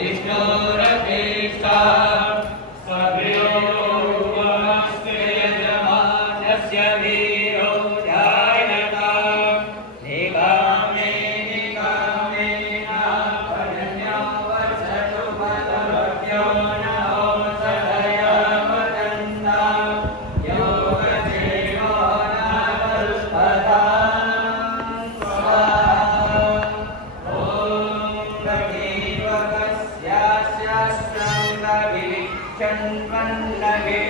विष्णोरपेक्षा स्वभियोगमस्ते यजमानस्य वीरो जायता निगामे निगामेन परन्यो वर्षतु पदभ्यो नमो सदया वदन्ता योगदेवो नामरुष्पदा षण्वन्नगे